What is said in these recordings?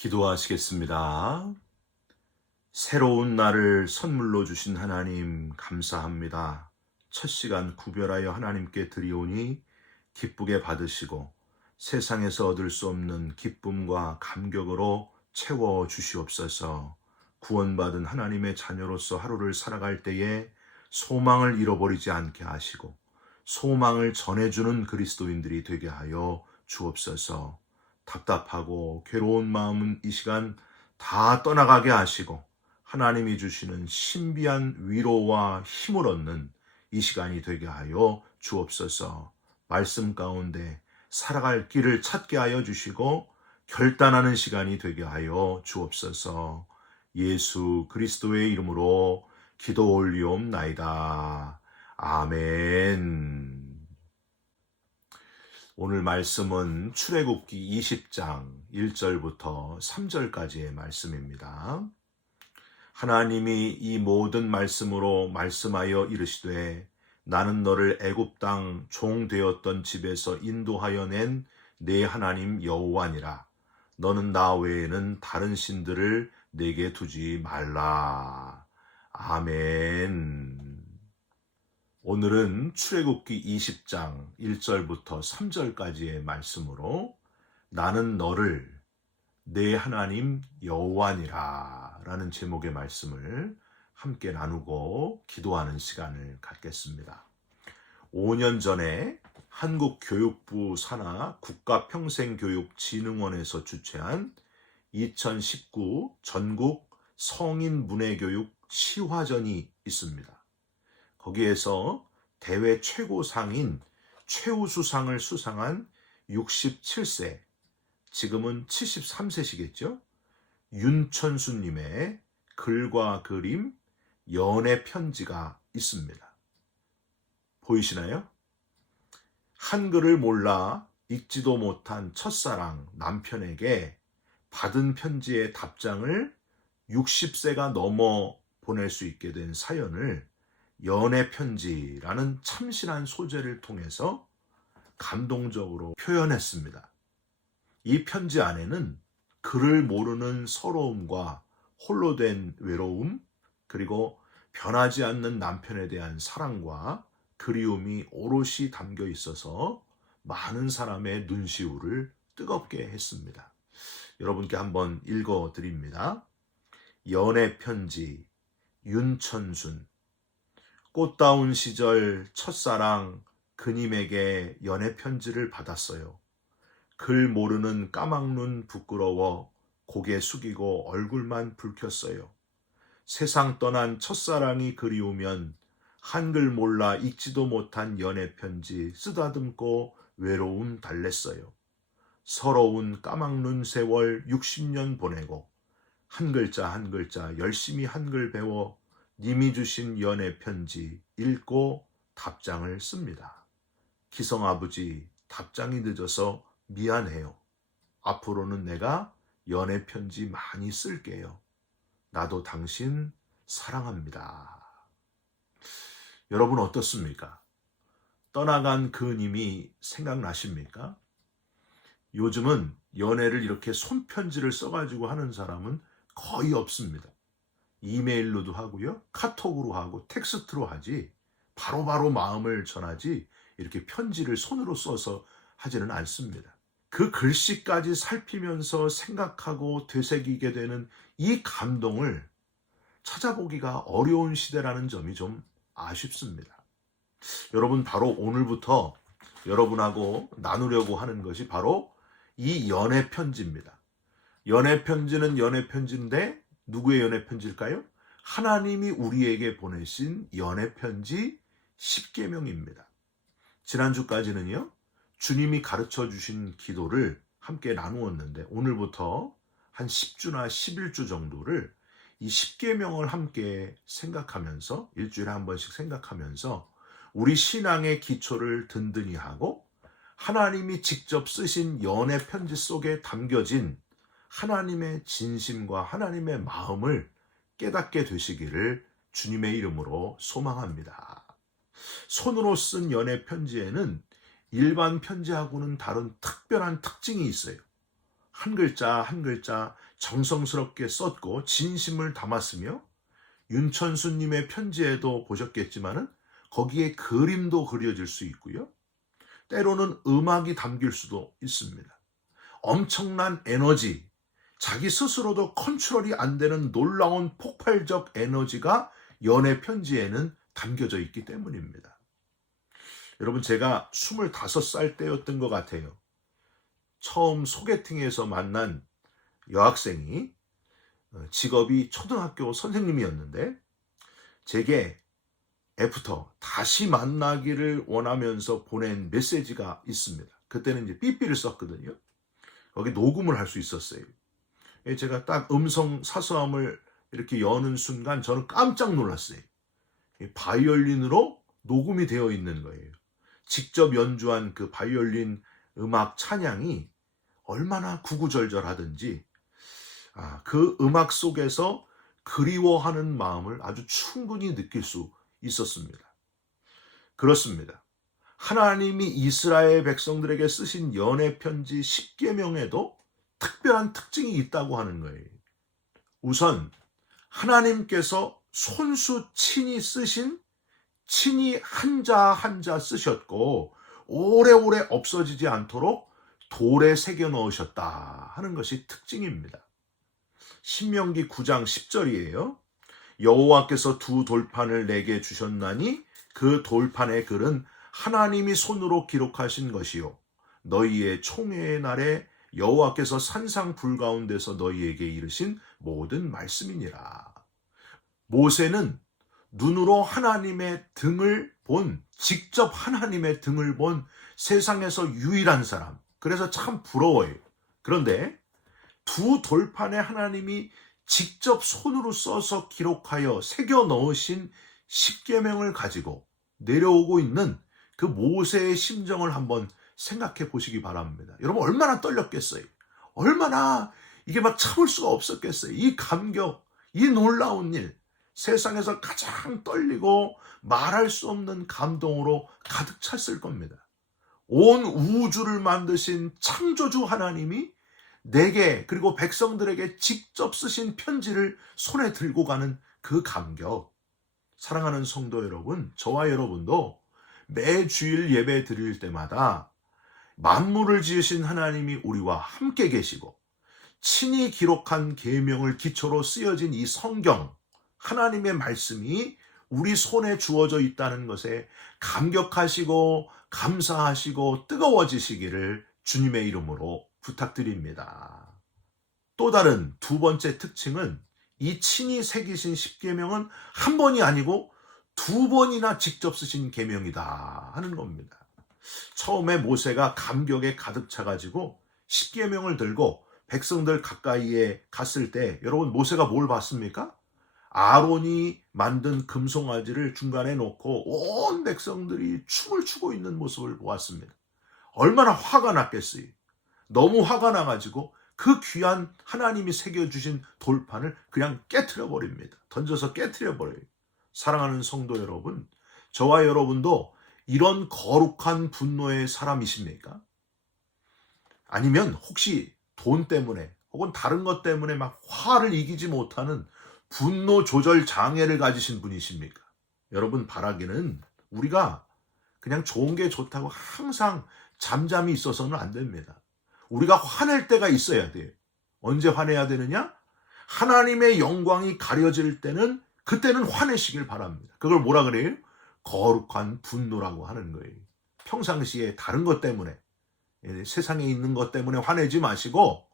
기도하시겠습니다. 새로운 날을 선물로 주신 하나님 감사합니다. 첫 시간 구별하여 하나님께 드리오니 기쁘게 받으시고 세상에서 얻을 수 없는 기쁨과 감격으로 채워 주시옵소서. 구원받은 하나님의 자녀로서 하루를 살아갈 때에 소망을 잃어버리지 않게 하시고 소망을 전해주는 그리스도인들이 되게 하여 주옵소서. 답답하고 괴로운 마음은 이 시간 다 떠나가게 하시고 하나님이 주시는 신비한 위로와 힘을 얻는 이 시간이 되게 하여 주옵소서. 말씀 가운데 살아갈 길을 찾게 하여 주시고 결단하는 시간이 되게 하여 주옵소서. 예수 그리스도의 이름으로 기도 올리옵나이다. 아멘. 오늘 말씀은 출애굽기 20장 1절부터 3절까지의 말씀입니다. 하나님이 이 모든 말씀으로 말씀하여 이르시되 나는 너를 애굽 땅 종 되었던 집에서 인도하여 낸 내 하나님 여호와니라. 너는 나 외에는 다른 신들을 내게 두지 말라. 아멘. 오늘은 출애굽기 20장 1절부터 3절까지의 말씀으로 나는 너를 내 하나님 여호와니라 라는 제목의 말씀을 함께 나누고 기도하는 시간을 갖겠습니다. 5년 전에 한국교육부 산하 국가평생교육진흥원에서 주최한 2019 전국 성인문예교육 시화전이 있습니다. 거기에서 대회 최고상인 최우수상을 수상한 67세, 지금은 73세시겠죠? 윤천수님의 글과 그림, 연애 편지가 있습니다. 보이시나요? 한글을 몰라 읽지도 못한 첫사랑 남편에게 받은 편지의 답장을 60세가 넘어 보낼 수 있게 된 사연을 연애 편지라는 참신한 소재를 통해서 감동적으로 표현했습니다. 이 편지 안에는 글을 모르는 서러움과 홀로 된 외로움, 그리고 변하지 않는 남편에 대한 사랑과 그리움이 오롯이 담겨 있어서 많은 사람의 눈시울을 뜨겁게 했습니다. 여러분께 한번 읽어드립니다. 연애 편지, 윤천순. 꽃다운 시절 첫사랑 그님에게 연애 편지를 받았어요. 글 모르는 까막눈 부끄러워 고개 숙이고 얼굴만 붉혔어요. 세상 떠난 첫사랑이 그리우면 한글 몰라 읽지도 못한 연애 편지 쓰다듬고 외로움 달랬어요. 서러운 까막눈 세월 60년 보내고 한 글자 한 글자 열심히 한글 배워 님이 주신 연애 편지 읽고 답장을 씁니다. 기성아버지, 답장이 늦어서 미안해요. 앞으로는 내가 연애 편지 많이 쓸게요. 나도 당신 사랑합니다. 여러분 어떻습니까? 떠나간 그 님이 생각나십니까? 요즘은 연애를 이렇게 손편지를 써가지고 하는 사람은 거의 없습니다. 이메일로도 하고요, 카톡으로 하고 텍스트로 하지 바로바로 마음을 전하지 이렇게 편지를 손으로 써서 하지는 않습니다. 그 글씨까지 살피면서 생각하고 되새기게 되는 이 감동을 찾아보기가 어려운 시대라는 점이 좀 아쉽습니다. 여러분, 바로 오늘부터 여러분하고 나누려고 하는 것이 바로 이 연애 편지입니다. 연애 편지는 연애 편지인데 누구의 연애 편지일까요? 하나님이 우리에게 보내신 연애 편지 10계명입니다. 지난주까지는요, 주님이 가르쳐 주신 기도를 함께 나누었는데 오늘부터 한 10주나 11주 정도를 이 10계명을 함께 생각하면서 일주일에 한 번씩 생각하면서 우리 신앙의 기초를 든든히 하고 하나님이 직접 쓰신 연애 편지 속에 담겨진 하나님의 진심과 하나님의 마음을 깨닫게 되시기를 주님의 이름으로 소망합니다. 손으로 쓴 연애 편지에는 일반 편지하고는 다른 특별한 특징이 있어요. 한 글자 한 글자 정성스럽게 썼고 진심을 담았으며, 윤천수님의 편지에도 보셨겠지만은 거기에 그림도 그려질 수 있고요. 때로는 음악이 담길 수도 있습니다. 엄청난 에너지, 자기 스스로도 컨트롤이 안 되는 놀라운 폭발적 에너지가 연애 편지에는 담겨져 있기 때문입니다. 여러분, 제가 25살 때였던 것 같아요. 처음 소개팅에서 만난 여학생이 직업이 초등학교 선생님이었는데 제게 애프터 다시 만나기를 원하면서 보낸 메시지가 있습니다. 그때는 이제 삐삐를 썼거든요. 거기 녹음을 할 수 있었어요. 제가 딱 음성 사서함을 이렇게 여는 순간 저는 깜짝 놀랐어요. 바이올린으로 녹음이 되어 있는 거예요. 직접 연주한 그 바이올린 음악 찬양이 얼마나 구구절절하든지 그 음악 속에서 그리워하는 마음을 아주 충분히 느낄 수 있었습니다. 그렇습니다. 하나님이 이스라엘 백성들에게 쓰신 연애 편지 10계명에도 특별한 특징이 있다고 하는 거예요. 우선 하나님께서 손수 친히 쓰신, 친히 한자 한자 쓰셨고 오래오래 없어지지 않도록 돌에 새겨 넣으셨다 하는 것이 특징입니다. 신명기 9장 10절이에요. 여호와께서 두 돌판을 내게 주셨나니 그 돌판의 글은 하나님이 손으로 기록하신 것이요 너희의 총회의 날에 여호와께서 산상불 가운데서 너희에게 이르신 모든 말씀이니라. 모세는 눈으로 하나님의 등을 본, 직접 하나님의 등을 본 세상에서 유일한 사람. 그래서 참 부러워요. 그런데 두 돌판에 하나님이 직접 손으로 써서 기록하여 새겨 넣으신 10계명을 가지고 내려오고 있는 그 모세의 심정을 한번 생각해 보시기 바랍니다. 여러분, 얼마나 떨렸겠어요? 얼마나 이게 막 참을 수가 없었겠어요? 이 감격, 이 놀라운 일, 세상에서 가장 떨리고 말할 수 없는 감동으로 가득 찼을 겁니다. 온 우주를 만드신 창조주 하나님이 내게 그리고 백성들에게 직접 쓰신 편지를 손에 들고 가는 그 감격. 사랑하는 성도 여러분, 저와 여러분도 매주일 예배 드릴 때마다 만물을 지으신 하나님이 우리와 함께 계시고 친히 기록한 계명을 기초로 쓰여진 이 성경, 하나님의 말씀이 우리 손에 주어져 있다는 것에 감격하시고 감사하시고 뜨거워지시기를 주님의 이름으로 부탁드립니다. 또 다른 두 번째 특징은 이 친히 새기신 10계명은 한 번이 아니고 두 번이나 직접 쓰신 계명이다 하는 겁니다. 처음에 모세가 감격에 가득 차가지고 10계명을 들고 백성들 가까이에 갔을 때 여러분, 모세가 뭘 봤습니까? 아론이 만든 금송아지를 중간에 놓고 온 백성들이 춤을 추고 있는 모습을 보았습니다. 얼마나 화가 났겠어요. 너무 화가 나가지고 그 귀한 하나님이 새겨주신 돌판을 그냥 깨트려 버립니다. 던져서 깨트려 버려요. 사랑하는 성도 여러분, 저와 여러분도 이런 거룩한 분노의 사람이십니까? 아니면 혹시 돈 때문에 혹은 다른 것 때문에 막 화를 이기지 못하는 분노 조절 장애를 가지신 분이십니까? 여러분, 바라기는 우리가 그냥 좋은 게 좋다고 항상 잠잠히 있어서는 안 됩니다. 우리가 화낼 때가 있어야 돼요. 언제 화내야 되느냐? 하나님의 영광이 가려질 때는, 그때는 화내시길 바랍니다. 그걸 뭐라 그래요? 거룩한 분노라고 하는 거예요. 평상시에 다른 것 때문에, 세상에 있는 것 때문에 화내지 마시고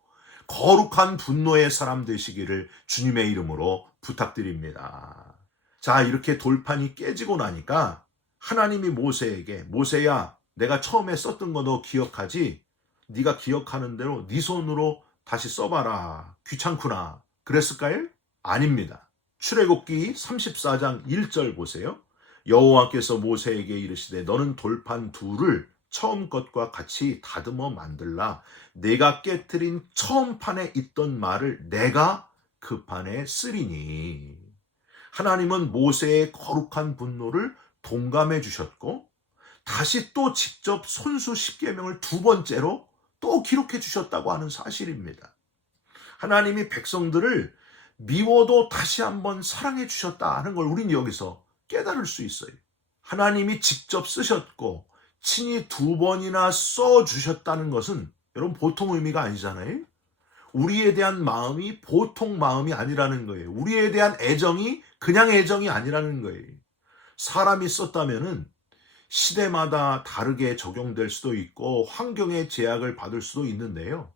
거룩한 분노의 사람 되시기를 주님의 이름으로 부탁드립니다. 자, 이렇게 돌판이 깨지고 나니까 하나님이 모세에게, 모세야, 내가 처음에 썼던 거 너 기억하지? 네가 기억하는 대로 네 손으로 다시 써봐라. 귀찮구나. 그랬을까요? 아닙니다. 출애굽기 34장 1절 보세요. 여호와께서 모세에게 이르시되 너는 돌판 둘을 처음 것과 같이 다듬어 만들라. 내가 깨트린 처음 판에 있던 말을 내가 그 판에 쓰리니. 하나님은 모세의 거룩한 분노를 동감해 주셨고 다시 또 직접 손수 10계명을 두 번째로 또 기록해 주셨다고 하는 사실입니다. 하나님이 백성들을 미워도 다시 한번 사랑해 주셨다 하는 걸 우린 여기서 깨달을 수 있어요. 하나님이 직접 쓰셨고 친히 2번이나 써주셨다는 것은 여러분 보통 의미가 아니잖아요. 우리에 대한 마음이 보통 마음이 아니라는 거예요. 우리에 대한 애정이 그냥 애정이 아니라는 거예요. 사람이 썼다면은 시대마다 다르게 적용될 수도 있고 환경의 제약을 받을 수도 있는데요.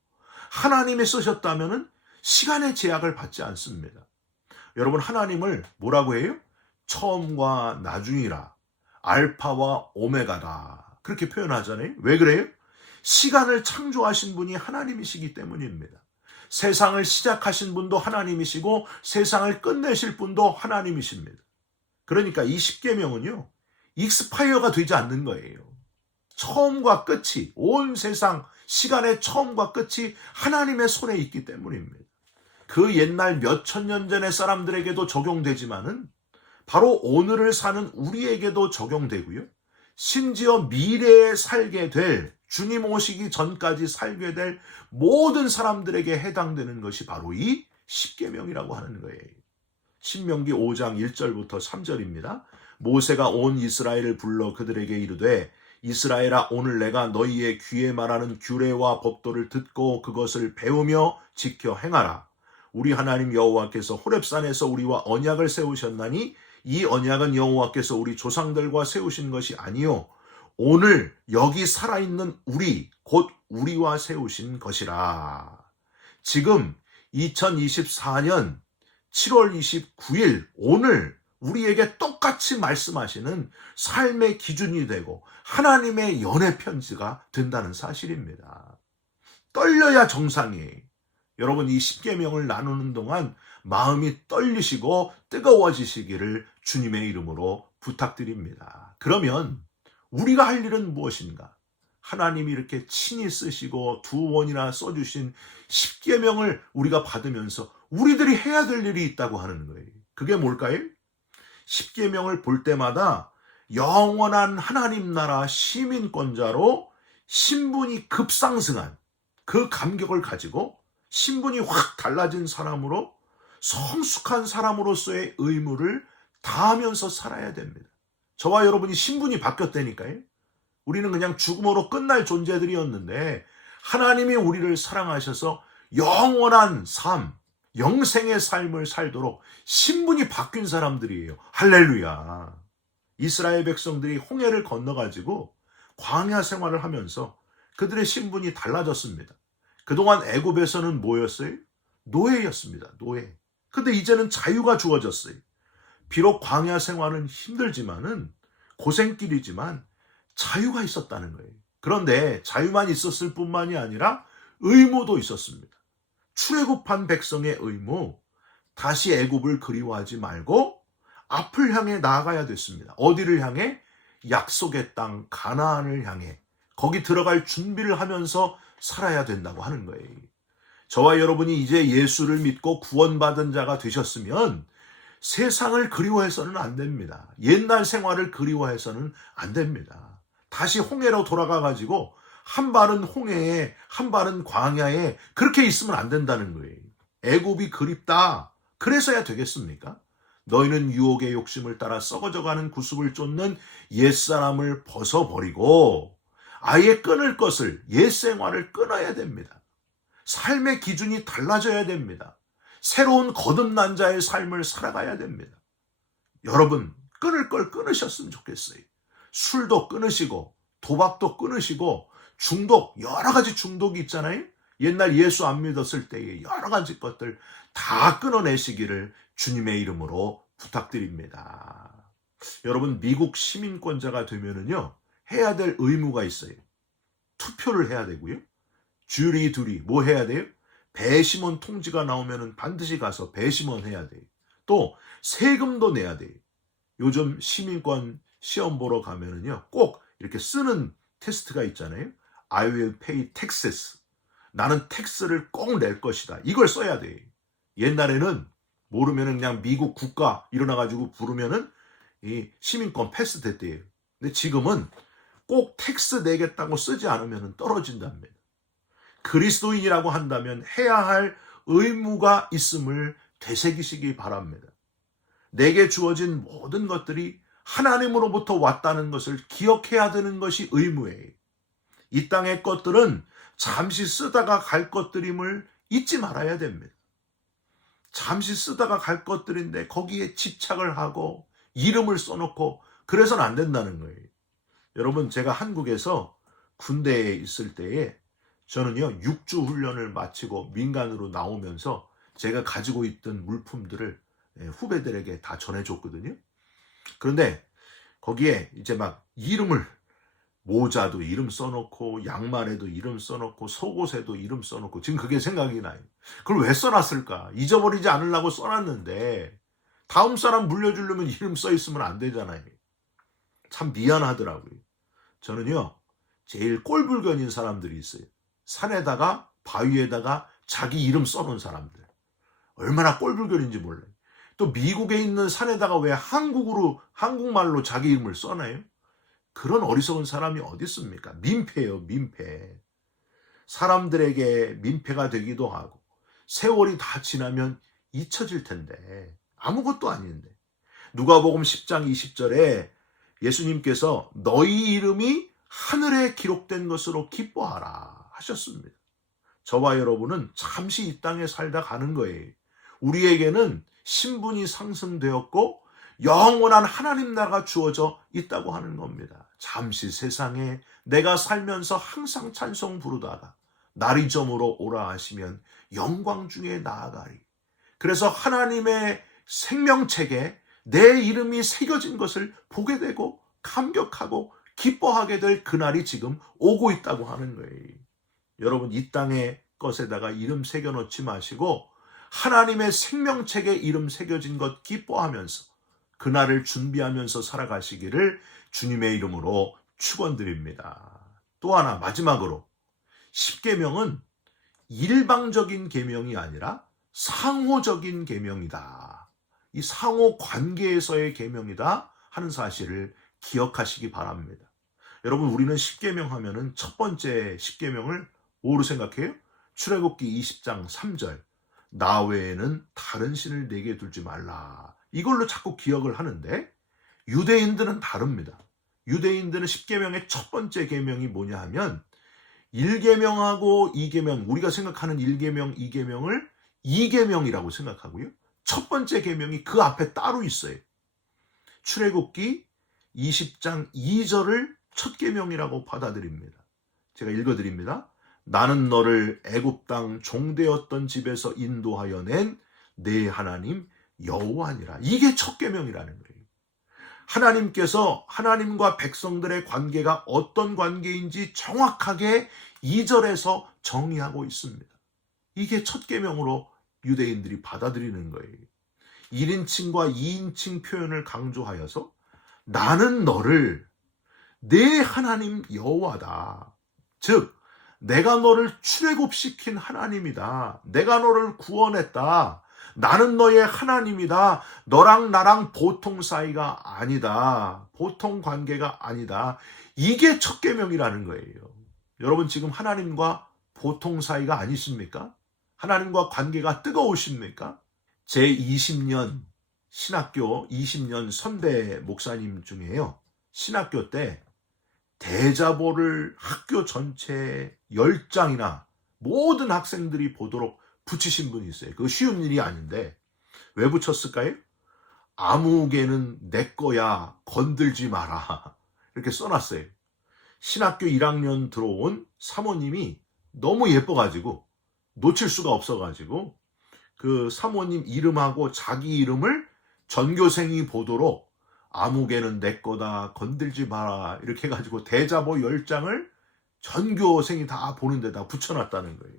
하나님이 쓰셨다면은 시간의 제약을 받지 않습니다. 여러분 하나님을 뭐라고 해요? 처음과 나중이라, 알파와 오메가다, 그렇게 표현하잖아요. 왜 그래요? 시간을 창조하신 분이 하나님이시기 때문입니다. 세상을 시작하신 분도 하나님이시고 세상을 끝내실 분도 하나님이십니다. 그러니까 이 십계명은요, 익스파이어가 되지 않는 거예요. 처음과 끝이, 온 세상 시간의 처음과 끝이 하나님의 손에 있기 때문입니다. 그 옛날 몇천 년 전의 사람들에게도 적용되지만은 바로 오늘을 사는 우리에게도 적용되고요. 심지어 미래에 살게 될, 주님 오시기 전까지 살게 될 모든 사람들에게 해당되는 것이 바로 이 십계명이라고 하는 거예요. 신명기 5장 1절부터 3절입니다. 모세가 온 이스라엘을 불러 그들에게 이르되 이스라엘아, 오늘 내가 너희의 귀에 말하는 규례와 법도를 듣고 그것을 배우며 지켜 행하라. 우리 하나님 여호와께서 호렙산에서 우리와 언약을 세우셨나니 이 언약은 여호와께서 우리 조상들과 세우신 것이 아니요 오늘 여기 살아있는 우리, 곧 우리와 세우신 것이라. 지금 2024년 7월 29일 오늘 우리에게 똑같이 말씀하시는 삶의 기준이 되고 하나님의 연애 편지가 된다는 사실입니다. 떨려야 정상이에요. 여러분 이 십계명을 나누는 동안 마음이 떨리시고 뜨거워지시기를 주님의 이름으로 부탁드립니다. 그러면 우리가 할 일은 무엇인가? 하나님이 이렇게 친히 쓰시고 2번이나 써주신 십계명을 우리가 받으면서 우리들이 해야 될 일이 있다고 하는 거예요. 그게 뭘까요? 십계명을 볼 때마다 영원한 하나님 나라 시민권자로 신분이 급상승한 그 감격을 가지고 신분이 확 달라진 사람으로 성숙한 사람으로서의 의무를 다하면서 살아야 됩니다. 저와 여러분이 신분이 바뀌었다니까요. 우리는 그냥 죽음으로 끝날 존재들이었는데 하나님이 우리를 사랑하셔서 영원한 삶, 영생의 삶을 살도록 신분이 바뀐 사람들이에요. 할렐루야. 이스라엘 백성들이 홍해를 건너가지고 광야 생활을 하면서 그들의 신분이 달라졌습니다. 그동안 애굽에서는 뭐였어요? 노예였습니다. 노예. 근데 이제는 자유가 주어졌어요. 비록 광야 생활은 힘들지만은 고생길이지만 자유가 있었다는 거예요. 그런데 자유만 있었을 뿐만이 아니라 의무도 있었습니다. 출애굽한 백성의 의무, 다시 애굽을 그리워하지 말고 앞을 향해 나아가야 됐습니다. 어디를 향해? 약속의 땅 가나안을 향해 거기 들어갈 준비를 하면서 살아야 된다고 하는 거예요. 저와 여러분이 이제 예수를 믿고 구원받은 자가 되셨으면 세상을 그리워해서는 안 됩니다. 옛날 생활을 그리워해서는 안 됩니다. 다시 홍해로 돌아가가지고 한 발은 홍해에 한 발은 광야에 그렇게 있으면 안 된다는 거예요. 애굽이 그립다. 그래서야 되겠습니까? 너희는 유혹의 욕심을 따라 썩어져가는 구습을 쫓는 옛사람을 벗어버리고 아예 끊을 것을, 옛 생활을 끊어야 됩니다. 삶의 기준이 달라져야 됩니다. 새로운 거듭난 자의 삶을 살아가야 됩니다. 여러분, 끊을 걸 끊으셨으면 좋겠어요. 술도 끊으시고 도박도 끊으시고 중독, 여러 가지 중독이 있잖아요. 옛날 예수 안 믿었을 때의 여러 가지 것들 다 끊어내시기를 주님의 이름으로 부탁드립니다. 여러분, 미국 시민권자가 되면은요, 해야 될 의무가 있어요. 투표를 해야 되고요. 주리 둘이 뭐 해야 돼요? 배심원 통지가 나오면은 반드시 가서 배심원 해야 돼요. 또 세금도 내야 돼요. 요즘 시민권 시험 보러 가면은요, 꼭 이렇게 쓰는 테스트가 있잖아요. I will pay taxes. 나는 텍스를 꼭 낼 것이다. 이걸 써야 돼. 옛날에는 모르면은 그냥 미국 국가 일어나가지고 부르면은 이 시민권 패스됐대요. 근데 지금은 꼭 텍스 내겠다고 쓰지 않으면 떨어진답니다. 그리스도인이라고 한다면 해야 할 의무가 있음을 되새기시기 바랍니다. 내게 주어진 모든 것들이 하나님으로부터 왔다는 것을 기억해야 되는 것이 의무예요. 이 땅의 것들은 잠시 쓰다가 갈 것들임을 잊지 말아야 됩니다. 잠시 쓰다가 갈 것들인데 거기에 집착을 하고 이름을 써놓고 그래서는 안 된다는 거예요. 여러분, 제가 한국에서 군대에 있을 때에 저는요 6주 훈련을 마치고 민간으로 나오면서 제가 가지고 있던 물품들을 후배들에게 다 전해줬거든요. 그런데 거기에 이제 막 이름을, 모자도 이름 써놓고 양말에도 이름 써놓고 속옷에도 이름 써놓고, 지금 그게 생각이 나요. 그걸 왜 써놨을까? 잊어버리지 않으려고 써놨는데 다음 사람 물려주려면 이름 써있으면 안 되잖아요. 참 미안하더라고요. 저는요 제일 꼴불견인 사람들이 있어요. 산에다가 바위에다가 자기 이름 써놓은 사람들. 얼마나 꼴불견인지 몰라요. 또 미국에 있는 산에다가 왜 한국말로 자기 이름을 써놔요? 그런 어리석은 사람이 어디 있습니까? 민폐예요, 민폐. 사람들에게 민폐가 되기도 하고 세월이 다 지나면 잊혀질 텐데 아무것도 아닌데. 누가복음 10장 20절에 예수님께서 너희 이름이 하늘에 기록된 것으로 기뻐하라 하셨습니다. 저와 여러분은 잠시 이 땅에 살다 가는 거예요. 우리에게는 신분이 상승되었고 영원한 하나님 나라가 주어져 있다고 하는 겁니다. 잠시 세상에 내가 살면서 항상 찬송 부르다가 날이 저물어 오라 하시면 영광 중에 나아가리. 그래서 하나님의 생명책에 내 이름이 새겨진 것을 보게 되고 감격하고 기뻐하게 될 그날이 지금 오고 있다고 하는 거예요. 여러분, 이 땅의 것에다가 이름 새겨놓지 마시고 하나님의 생명책에 이름 새겨진 것 기뻐하면서 그날을 준비하면서 살아가시기를 주님의 이름으로 축원드립니다. 또 하나, 마지막으로 십계명은 일방적인 계명이 아니라 상호적인 계명이다. 이 상호 관계에서의 계명이다 하는 사실을 기억하시기 바랍니다. 여러분, 우리는 십계명 하면은 첫 번째 십계명을 뭐로 생각해요? 출애굽기 20장 3절. 나 외에는 다른 신을 내게 두지 말라. 이걸로 자꾸 기억을 하는데 유대인들은 다릅니다. 유대인들은 십계명의 첫 번째 계명이 뭐냐 하면 1계명하고 2계명, 우리가 생각하는 1계명, 2계명을 2계명이라고 생각하고요. 첫 번째 계명이 그 앞에 따로 있어요. 출애굽기 20장 2절을 첫 계명이라고 받아들입니다. 제가 읽어드립니다. 나는 너를 애굽 땅 종되었던 집에서 인도하여 낸 내 하나님 여호와니라. 이게 첫 계명이라는 거예요. 하나님께서 하나님과 백성들의 관계가 어떤 관계인지 정확하게 2절에서 정의하고 있습니다. 이게 첫 계명으로 유대인들이 받아들이는 거예요. 1인칭과 2인칭 표현을 강조하여서 나는 너를 내 하나님 여호와다. 즉 내가 너를 출애굽시킨 하나님이다. 내가 너를 구원했다. 나는 너의 하나님이다. 너랑 나랑 보통 사이가 아니다. 보통 관계가 아니다. 이게 첫 계명이라는 거예요. 여러분, 지금 하나님과 보통 사이가 아니십니까? 하나님과 관계가 뜨거우십니까? 제 20년 신학교 20년 선배 목사님 중에요. 신학교 때 대자보를 학교 전체에 10장이나 모든 학생들이 보도록 붙이신 분이 있어요. 그거 쉬운 일이 아닌데 왜 붙였을까요? 아무개는 내 거야, 건들지 마라. 이렇게 써놨어요. 신학교 1학년 들어온 사모님이 너무 예뻐가지고 놓칠 수가 없어가지고 그 사모님 이름하고 자기 이름을 전교생이 보도록 아무개는 내 거다, 건들지 마라 이렇게 해가지고 대자보 10장을 전교생이 다 보는 데다 붙여놨다는 거예요.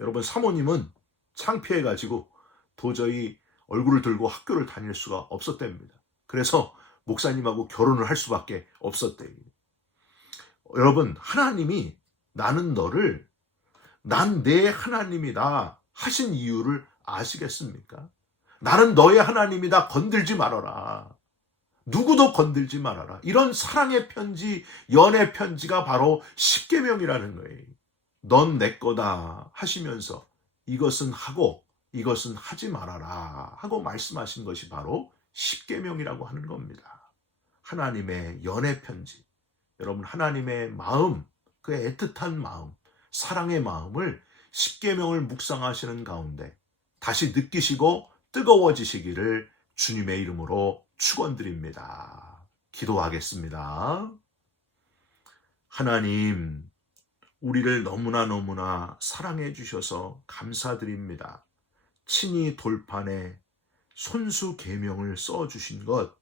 여러분, 사모님은 창피해가지고 도저히 얼굴을 들고 학교를 다닐 수가 없었답니다. 그래서 목사님하고 결혼을 할 수밖에 없었대요. 여러분, 하나님이 나는 너를 난 내 하나님이다 하신 이유를 아시겠습니까? 나는 너의 하나님이다, 건들지 말아라. 누구도 건들지 말아라. 이런 사랑의 편지, 연애 편지가 바로 십계명이라는 거예요. 넌 내 거다 하시면서 이것은 하고 이것은 하지 말아라 하고 말씀하신 것이 바로 십계명이라고 하는 겁니다. 하나님의 연애 편지. 여러분, 하나님의 마음, 그 애틋한 마음, 사랑의 마음을 십계명을 묵상하시는 가운데 다시 느끼시고 뜨거워지시기를 주님의 이름으로 축원드립니다. 기도하겠습니다. 하나님, 우리를 너무나 사랑해 주셔서 감사드립니다. 친히 돌판에 손수 계명을 써주신 것,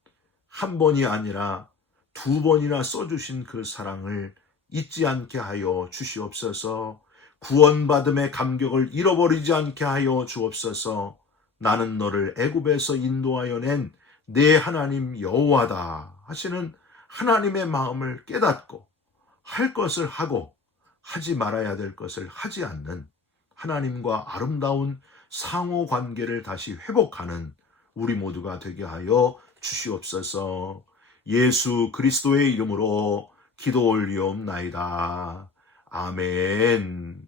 한 번이 아니라 두 번이나 써주신 그 사랑을 잊지 않게 하여 주시옵소서. 구원받음의 감격을 잃어버리지 않게 하여 주옵소서. 나는 너를 애굽에서 인도하여 낸 내 하나님 여호와다 하시는 하나님의 마음을 깨닫고 할 것을 하고 하지 말아야 될 것을 하지 않는 하나님과 아름다운 상호 관계를 다시 회복하는 우리 모두가 되게 하여 주시옵소서. 예수 그리스도의 이름으로 기도 올리옵나이다. 아멘.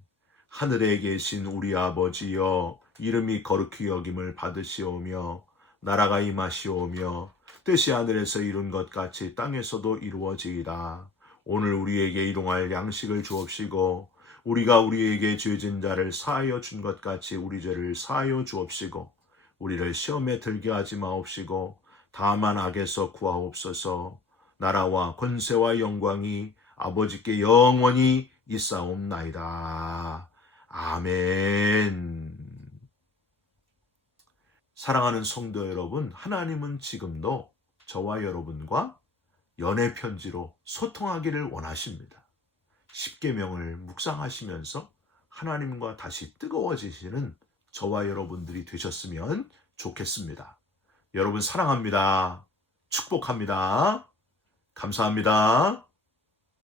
하늘에 계신 우리 아버지여, 이름이 거룩히 여김을 받으시오며 나라가 임하시오며 뜻이 하늘에서 이룬 것 같이 땅에서도 이루어지이다. 오늘 우리에게 일용할 양식을 주옵시고 우리가 우리에게 죄진 자를 사하여 준 것 같이 우리 죄를 사하여 주옵시고 우리를 시험에 들게 하지 마옵시고 다만 악에서 구하옵소서. 나라와 권세와 영광이 아버지께 영원히 있사옵나이다. 아멘. 사랑하는 성도 여러분, 하나님은 지금도 저와 여러분과 연애 편지로 소통하기를 원하십니다. 십계명을 묵상하시면서 하나님과 다시 뜨거워지시는 저와 여러분들이 되셨으면 좋겠습니다. 여러분 사랑합니다. 축복합니다. 감사합니다.